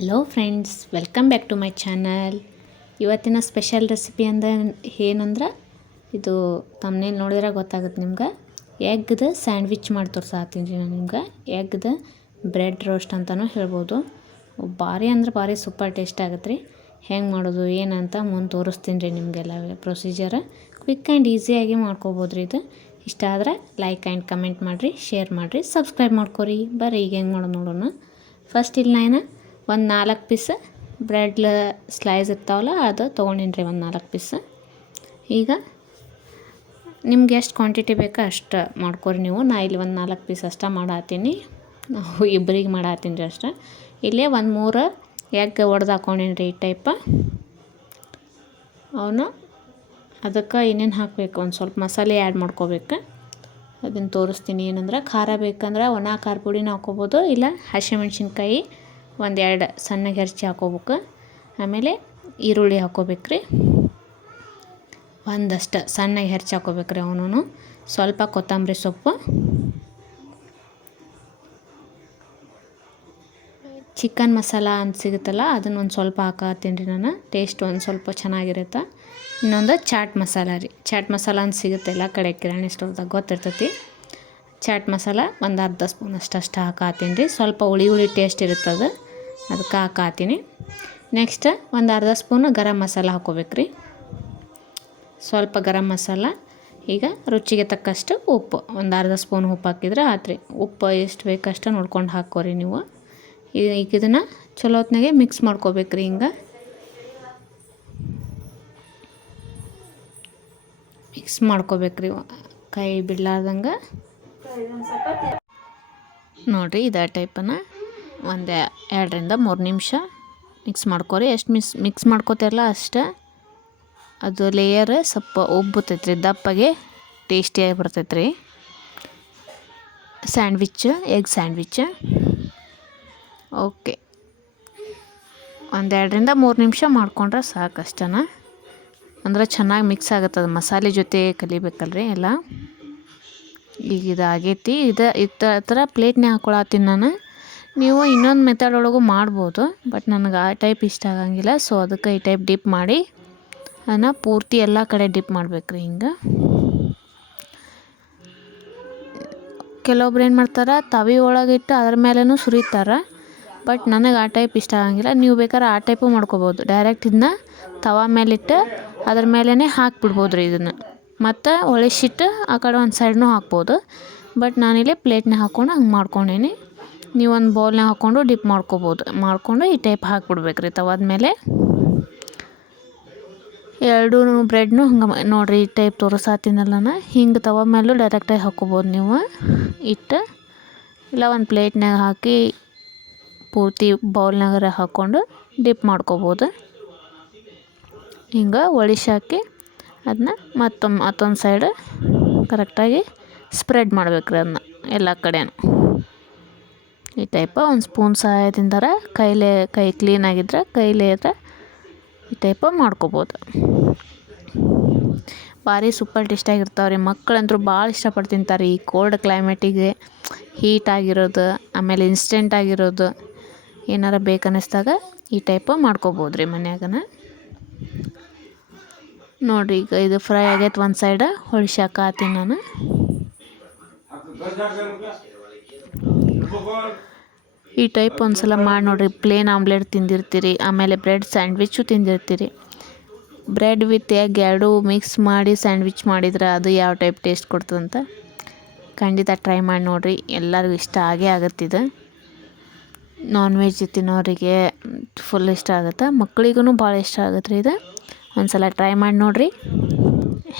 Hello friends welcome back to my channel ಇವತ್ತಿನ special recipe ಅಂದ್ರೆ ಏನಂದ್ರೆ? ಇದು ತಮ್ಮನೇಲಿ ನೋಡಿದ್ರೆ ಗೊತ್ತಾಗುತ್ತೆ ನಿಮ್ಗೆ? ಎಗ್ದು ಸ್ಯಾಂಡ್ವಿಚ್ ಮಾಡಿ ತೋರಿಸಾತೀನಿ ರೀ ನಾನು ನಿಮ್ಗೆ ಎಗ್ದು ಬ್ರೆಡ್ ರೋಸ್ಟ್ ಅಂತಲೂ ಹೇಳ್ಬೋದು. ಭಾರಿ ಅಂದ್ರೆ ಭಾರಿ ಸೂಪರ್ ಟೇಸ್ಟ್ ಆಗುತ್ತೆ ರೀ. ಹೆಂಗೆ ಮಾಡೋದು ಏನಂತ ಮುಂದೆ ತೋರಿಸ್ತೀನಿ ರೀ ನಿಮಗೆಲ್ಲ ಪ್ರೊಸೀಜರ್ ಕ್ವಿಕ್ ಆ್ಯಂಡ್ ಈಸಿಯಾಗಿ ಮಾಡ್ಕೋಬೋದು ರೀ ಇದು. ಇಷ್ಟ ಆದರೆ ಲೈಕ್ ಆ್ಯಂಡ್ ಕಮೆಂಟ್ ಮಾಡಿರಿ ಶೇರ್ ಮಾಡಿರಿ ಸಬ್ಸ್ಕ್ರೈಬ್ ಮಾಡ್ಕೊರಿ. ಬರ್ರಿ, ಈಗ ಹೆಂಗೆ ಮಾಡೋದು ನೋಡೋಣ. ಫಸ್ಟ್ ಇಲ್ಲಿ ನಾನು ಒಂದು ನಾಲ್ಕು ಪೀಸ್ ಬ್ರೆಡ್ ಸ್ಲೈಸ್ ಇರ್ತಾವಲ್ಲ ಅದು ತೊಗೊಂಡಿನಿ ಒಂದು ನಾಲ್ಕು ಪೀಸ್ ಈಗ ನಿಮ್ಗೆ ಎಷ್ಟು ಕ್ವಾಂಟಿಟಿ ಬೇಕೋ ಅಷ್ಟು ಮಾಡ್ಕೊರಿ ನೀವು. ನಾ ಇಲ್ಲಿ ಒಂದು ನಾಲ್ಕು ಪೀಸ್ ಅಷ್ಟೇ ಮಾಡತ್ತೀನಿ ನಾವು ಇಬ್ಬರಿಗೆ ಮಾಡಾತೀನಿ ರೀ ಅಷ್ಟೇ. ಇಲ್ಲೇ ಒಂದು ಮೂರು ಎಗ್ ಒಡೆದು ಹಾಕೊಂಡಿನಿ ರೀ ಈ ಟೈಪ ಅವನು ಅದಕ್ಕೆ ಏನೇನು ಹಾಕಬೇಕು? ಒಂದು ಸ್ವಲ್ಪ ಮಸಾಲೆ ಆ್ಯಡ್ ಮಾಡ್ಕೋಬೇಕು. ಅದನ್ನು ತೋರಿಸ್ತೀನಿ ಏನಂದ್ರೆ ಖಾರ ಬೇಕಂದ್ರೆ ಒಣ ಖಾರ ಪುಡಿನ ಹಾಕ್ಕೋಬೋದು, ಇಲ್ಲ ಹಸಿಮೆಣ್ಸಿನ್ಕಾಯಿ ಒಂದೆರಡು ಸಣ್ಣಗೆ ಹೆರ್ಚಿ ಹಾಕೋಬೇಕು. ಆಮೇಲೆ ಈರುಳ್ಳಿ ಹಾಕೋಬೇಕ್ರಿ. ಒಂದಷ್ಟು ಸಣ್ಣಗೆ ಹೆರ್ಚಿ ಹಾಕೋಬೇಕ್ರಿ ಅವನು ಸ್ವಲ್ಪ ಕೊತ್ತಂಬರಿ ಸೊಪ್ಪು. ಚಿಕನ್ ಮಸಾಲ ಅಂತ ಸಿಗುತ್ತಲ್ಲ, ಅದನ್ನು ಒಂದು ಸ್ವಲ್ಪ ಹಾಕತ್ತೀನಿ ರೀ ನಾನು. ಟೇಸ್ಟ್ ಒಂದು ಸ್ವಲ್ಪ ಚೆನ್ನಾಗಿರುತ್ತೆ. ಇನ್ನೊಂದು ಚಾಟ್ ಮಸಾಲ ರೀ. ಚಾಟ್ ಮಸಾಲ ಅಂತ ಸಿಗುತ್ತೆ ಎಲ್ಲ ಕಡೆ ಕಿರಾಣಿ ಸ್ಟೋರ್ದಾಗ ಗೊತ್ತಿರ್ತೈತಿ. ಚಾಟ್ ಮಸಾಲ ಒಂದು ಅರ್ಧ ಸ್ಪೂನ್ ಅಷ್ಟು ಅಷ್ಟು ಹಾಕತ್ತೀನಿ ರೀ. ಸ್ವಲ್ಪ ಹುಳಿ ಹುಳಿ ಟೇಸ್ಟ್ ಇರುತ್ತದು. ಅದಕ್ಕೆ ಹಾಕಾತೀನಿ. ನೆಕ್ಸ್ಟ್ ಒಂದು ಅರ್ಧ ಸ್ಪೂನು ಗರಂ ಮಸಾಲ ಹಾಕೋಬೇಕು ರೀ ಸ್ವಲ್ಪ ಗರಂ ಮಸಾಲ, ಈಗ ರುಚಿಗೆ ತಕ್ಕಷ್ಟು ಉಪ್ಪು. ಒಂದು ಅರ್ಧ ಸ್ಪೂನ್ ಉಪ್ಪು ಹಾಕಿದ್ರೆ ಆತ್ರಿ. ಉಪ್ಪು ಎಷ್ಟು ಬೇಕಷ್ಟು ನೋಡ್ಕೊಂಡು ಹಾಕೋರಿ ನೀವು. ಈಗ ಇದನ್ನು ಚಲೋ ಹೊತ್ನಾಗೆ ಮಿಕ್ಸ್ ಮಾಡ್ಕೋಬೇಕು ರೀ ಹಿಂಗೆ. ಮಿಕ್ಸ್ ಮಾಡ್ಕೋಬೇಕು ರೀ ಕೈ ಬಿಡ್ಲಾರ್ದಂಗೆ. ನೋಡಿರಿ ಇದೇ ಟೈಪನ್ನು ಒಂದು ಎರಡರಿಂದ ಮೂರು ನಿಮಿಷ ಮಿಕ್ಸ್ ಮಾಡ್ಕೊರಿ. ಎಷ್ಟು ಮಿಕ್ಸ್ ಮಿಕ್ಸ್ ಮಾಡ್ಕೋತಿರಲ್ಲ ಅಷ್ಟೇ. ಅದು ಲೇಯರ್ ಸ್ವಲ್ಪ ಉಬ್ಬುತೈತೆ ರೀ ದಪ್ಪಗೆ ಟೇಸ್ಟಿಯಾಗಿ ಬರ್ತೈತ್ರಿ ಸ್ಯಾಂಡ್ವಿಚ್ ಎಗ್ ಸ್ಯಾಂಡ್ವಿಚ್ ಓಕೆ ಒಂದೆರಡರಿಂದ ಮೂರು ನಿಮಿಷ ಮಾಡ್ಕೊಂಡ್ರೆ ಸಾಕು ಅಷ್ಟನ. ಅಂದ್ರೆ ಚೆನ್ನಾಗಿ ಮಿಕ್ಸ್ ಆಗುತ್ತೆ ಅದು ಮಸಾಲೆ ಜೊತೆ ಕಲಿಬೇಕಲ್ರಿ ಎಲ್ಲ. ಈಗ ಇದಾಗೈತಿ. ಇದು ಈ ಥರ ಪ್ಲೇಟ್ನೇ ಹಾಕ್ಕೊಳತ್ತೀನಿ ನಾನು. ನೀವು ಇನ್ನೊಂದು ಮೆಥಡ್ ಒಳಗೂ ಮಾಡ್ಬೋದು ಬಟ್ ನನಗೆ ಆ ಟೈಪ್ ಇಷ್ಟ ಆಗಂಗಿಲ್ಲ ಸೊ ಅದಕ್ಕೆ ಈ ಟೈಪ್ ಡಿಪ್ ಮಾಡಿ ಅದನ್ನು ಪೂರ್ತಿ ಎಲ್ಲ ಕಡೆ ಡಿಪ್ ಮಾಡ್ಬೇಕು ರೀ ಹಿಂಗೆ. ಕೆಲವೊಬ್ರು ಏನು ಮಾಡ್ತಾರೆ, ತವಿ ಒಳಗಿಟ್ಟು ಅದ್ರ ಮೇಲೂ ಸುರಿತಾರೆ ಬಟ್ ನನಗೆ ಆ ಟೈಪ್ ಇಷ್ಟ ಆಗಂಗಿಲ್ಲ. ನೀವು ಬೇಕಾದ್ರೆ ಆ ಟೈಪು ಮಾಡ್ಕೋಬೋದು. ಡೈರೆಕ್ಟ್ ಇದನ್ನ ತವ ಮೇಲಿಟ್ಟು ಅದ್ರ ಮೇಲೇ ಹಾಕ್ಬಿಡ್ಬೋದು ರೀ ಇದನ್ನು. ಮತ್ತು ಒಳಿಸಿಟ್ಟು ಆ ಕಡೆ ಒಂದು ಸೈಡ್ನೂ ಹಾಕ್ಬೋದು ಬಟ್ ನಾನಿಲ್ಲಿ ಪ್ಲೇಟ್ನ ಹಾಕ್ಕೊಂಡು ಹಂಗೆ ಮಾಡ್ಕೊಂಡೀನಿ. ನೀವು ಒಂದು ಬೌಲ್ನಾಗ ಹಾಕ್ಕೊಂಡು ಡಿಪ್ ಮಾಡ್ಕೊಬೋದು. ಮಾಡ್ಕೊಂಡು ಈ ಟೈಪ್ ಹಾಕ್ಬಿಡ್ಬೇಕು ರೀ ತವಾದ ಮೇಲೆ. ಎರಡೂ ಬ್ರೆಡ್ನು ಹಂಗೆ ನೋಡಿರಿ ಈ ಟೈಪ್ ತೋರಿಸಾತೀನಲ್ಲ ನಾನು ಹಿಂಗೆ ತವ ಮೇಲೂ ಡೈರೆಕ್ಟಾಗಿ ಹಾಕ್ಕೋಬೋದು ನೀವು. ಇಟ್ಟು ಇಲ್ಲ ಒಂದು ಪ್ಲೇಟ್ನಾಗ ಹಾಕಿ ಪೂರ್ತಿ ಬೌಲ್ನಾಗರ ಹಾಕ್ಕೊಂಡು ಡಿಪ್ ಮಾಡ್ಕೊಬೋದು. ಹಿಂಗೆ ಒಳಿಸಿ ಹಾಕಿ ಅದನ್ನ ಮತ್ತೊಮ್ಮೆ ಮತ್ತೊಂದು ಸೈಡ್ ಕರೆಕ್ಟಾಗಿ ಸ್ಪ್ರೆಡ್ ಮಾಡ್ಬೇಕು ರೀ ಅದನ್ನ ಎಲ್ಲ ಕಡೆನೂ. ಈ ಟೈಪ ಒಂದು ಸ್ಪೂನ್ ಸಹಾಯದಿಂದರ ಕೈಲೇ, ಕೈ ಕ್ಲೀನಾಗಿದ್ರೆ ಕೈಲೇ ಇದ್ರೆ ಈ ಟೈಪ ಮಾಡ್ಕೋಬೋದು. ಭಾರಿ ಸೂಪರ್ ಟೇಸ್ಟಾಗಿರ್ತಾವೆ ರೀ ಮಕ್ಕಳಂತೂ ಭಾಳ ಇಷ್ಟಪಟ್ಟು ತಿಂತಾರೆ ಈ ಕೋಲ್ಡ್ ಕ್ಲೈಮೇಟಿಗೆ ಹೀಟ್ ಆಗಿರೋದು, ಆಮೇಲೆ ಇನ್ಸ್ಟೆಂಟ್ ಆಗಿರೋದು. ಏನಾರ ಬೇಕನ್ನಿಸ್ದಾಗ ಈ ಟೈಪ ಮಾಡ್ಕೋಬೋದು ರೀ ಮನ್ಯಾಗನ. ನೋಡಿರಿ ಈಗ ಇದು ಫ್ರೈ ಆಗೈತೆ ಒಂದು ಸೈಡ ಹೊಳ್ಸಾಕಾತೀನಿ ನಾನು ಈ ಟೈಪ್ ಒಂದು ಸಲ ಮಾಡಿ ನೋಡಿರಿ. ಪ್ಲೇನ್ ಆಮ್ಲೆಟ್ ತಿಂದಿರ್ತೀರಿ. ಆಮೇಲೆ ಬ್ರೆಡ್ ಸ್ಯಾಂಡ್ವಿಚ್ಚು ತಿಂದಿರ್ತೀರಿ. ಬ್ರೆಡ್ ವಿತ್ ಎಗ್ ಎರಡು ಮಿಕ್ಸ್ ಮಾಡಿ ಸ್ಯಾಂಡ್ವಿಚ್ ಮಾಡಿದ್ರೆ ಅದು ಯಾವ ಟೈಪ್ ಟೇಸ್ಟ್ ಕೊಡ್ತದಂತ ಖಂಡಿತ ಟ್ರೈ ಮಾಡಿ ನೋಡಿರಿ. ಎಲ್ಲರಿಗೂ ಇಷ್ಟ ಆಗೇ ಆಗುತ್ತಿದೆ ನಾನ್ ವೆಜ್ ತಿನ್ನೋರಿಗೆ ಫುಲ್ ಇಷ್ಟ ಆಗುತ್ತೆ? ಮಕ್ಕಳಿಗೂ ಭಾಳ ಇಷ್ಟ ಆಗುತ್ತೆ ರೀ ಇದು. ಒಂದು ಸಲ ಟ್ರೈ ಮಾಡಿ ನೋಡಿರಿ.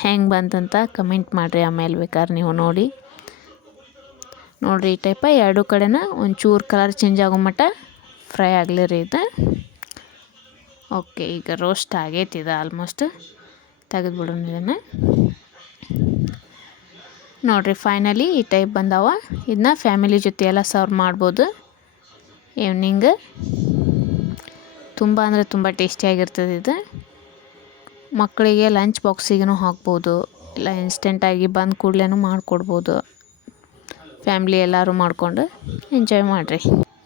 ಹೆಂಗೆ ಬಂತಂತ ಕಮೆಂಟ್ ಮಾಡಿರಿ. ಆಮೇಲೆ ಬೇಕಾದ್ರೆ ನೀವು ನೋಡಿ. ನೋಡಿರಿ ಈ ಟೈಪ ಎರಡು ಕಡೆನ ಒಂಚೂರು ಕಲರ್ ಚೇಂಜ್ ಆಗೋ ಮಟ್ಟ ಫ್ರೈ ಆಗಲಿ ರೀ ಇದು. ಓಕೆ ಈಗ ರೋಸ್ಟ್ ಆಗೈತಿ ಇದು ಆಲ್ಮೋಸ್ಟ್ ತೆಗೆದುಬಿಡೋಣ ಇದನ್ನು. ನೋಡಿರಿ ಫೈನಲಿ ಈ ಟೈಪ್ ಬಂದಾವ. ಇದನ್ನ ಫ್ಯಾಮಿಲಿ ಜೊತೆ ಎಲ್ಲ ಸರ್ವ್ ಮಾಡ್ಬೋದು. ಈವ್ನಿಂಗ್ ತುಂಬ ಅಂದರೆ ತುಂಬ ಟೇಸ್ಟಿಯಾಗಿರ್ತದೆ ಇದು. ಮಕ್ಕಳಿಗೆ ಲಂಚ್ ಬಾಕ್ಸಿಗೂ ಹಾಕ್ಬೋದು. ಇಲ್ಲ ಇನ್ಸ್ಟೆಂಟಾಗಿ ಬಂದ ಕೂಡಲೇ ಮಾಡಿಕೊಡ್ಬೋದು. ಫ್ಯಾಮ್ಲಿ ಎಲ್ಲರೂ ಮಾಡಿಕೊಂಡು ಎಂಜಾಯ್ ಮಾಡಿರಿ.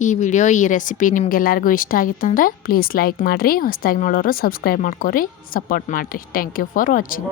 ಈ ವಿಡಿಯೋ, ಈ ರೆಸಿಪಿ ನಿಮ್ಗೆಲ್ಲರಿಗೂ ಇಷ್ಟ ಆಗಿತ್ತಂದ್ರೆ ಪ್ಲೀಸ್ ಲೈಕ್ ಮಾಡಿರಿ. ಹೊಸ್ದಾಗಿ ನೋಡೋರು ಸಬ್ಸ್ಕ್ರೈಬ್ ಮಾಡ್ಕೊರಿ ಸಪೋರ್ಟ್ ಮಾಡಿರಿ. Thank you for watching